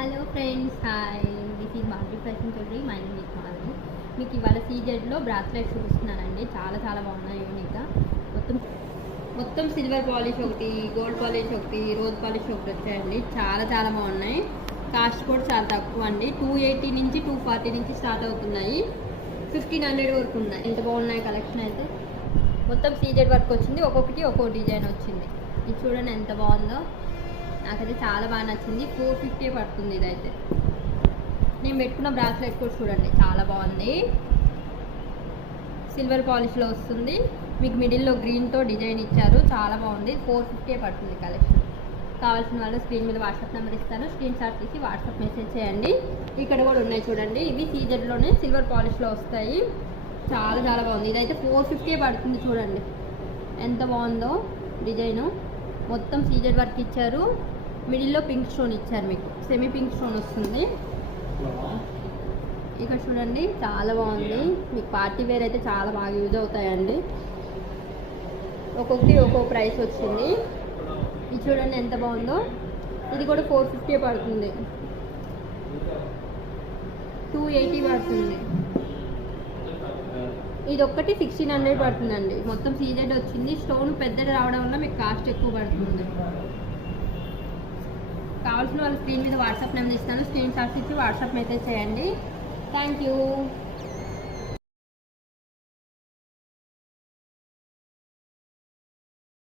Hello friends, hi. This is Madhuri fashion jewellery. My name is Madhuri. మీకు ఇవాళ సీజెడ్లో bracelets చూపిస్తున్నానండి. చాలా చాలా బాగున్నాయి యూనిక్గా. మొత్తం మొత్తం సిల్వర్ పాలిష్ ఒకటి, గోల్డ్ పాలిష్ ఒకటి, రోజ్ పాలిష్ ఒకటి వచ్చాయండి. చాలా చాలా బాగున్నాయి. కాస్ట్ కూడా చాలా తక్కువ అండి. 280 నుంచి 240 నుంచి స్టార్ట్ అవుతున్నాయి. 1500 వరకు ఉన్నాయి. ఎంత బాగున్నాయి కలెక్షన్ అయితే. మొత్తం సీజెడ్ వర్క్ వచ్చింది. ఒక్కొక్కటి ఒక్కో డిజైన్ వచ్చింది. ఇది చూడండి ఎంత బాగుందో. నాకైతే చాలా బాగా నచ్చింది. 450 పడుతుంది ఇదైతే. నేను పెట్టుకున్న బ్రాస్లెట్ కూడా చూడండి చాలా బాగుంది. సిల్వర్ పాలిష్లో వస్తుంది. మీకు మిడిల్లో గ్రీన్తో డిజైన్ ఇచ్చారు. చాలా బాగుంది. 450 పడుతుంది కలెక్షన్. కావాల్సిన వాళ్ళు స్క్రీన్ మీద వాట్సాప్ నెంబర్ ఇస్తాను. స్క్రీన్ షాట్ తీసి వాట్సాప్ మెసేజ్ చేయండి. ఇక్కడ కూడా ఉన్నాయి చూడండి. ఇవి సీజెడ్లోనే సిల్వర్ పాలిష్లో వస్తాయి. చాలా చాలా బాగుంది. ఇదైతే 450 పడుతుంది. చూడండి ఎంత బాగుందో డిజైను. మొత్తం సీజెడ్ వర్క్ ఇచ్చారు. మిడిల్లో పింక్ స్టోన్ ఇచ్చారు. మీకు సెమీ పింక్ స్టోన్ వస్తుంది. ఇక్కడ చూడండి చాలా బాగుంది. మీకు పార్టీ వేర్ అయితే చాలా బాగా యూజ్ అవుతాయండి. ఒక్కొక్కటి ఒక్కొక్క ప్రైస్ వచ్చింది. ఇది చూడండి ఎంత బాగుందో. ఇది కూడా 450 పడుతుంది. 280 పడుతుంది. ఇది ఒక్కటి 1600 పడుతుందండి. మొత్తం సీజెడ్ వచ్చింది. స్టోన్ పెద్దది రావడం వల్ల మీకు కాస్ట్ ఎక్కువ పడుతుంది. కావాల్సిన వాళ్ళు స్క్రీన్ మీద వాట్సాప్ నెంబర్ ఇస్తాను. స్క్రీన్ షాట్స్ ఇచ్చి వాట్సాప్ మెసేజ్ చేయండి. Thank you.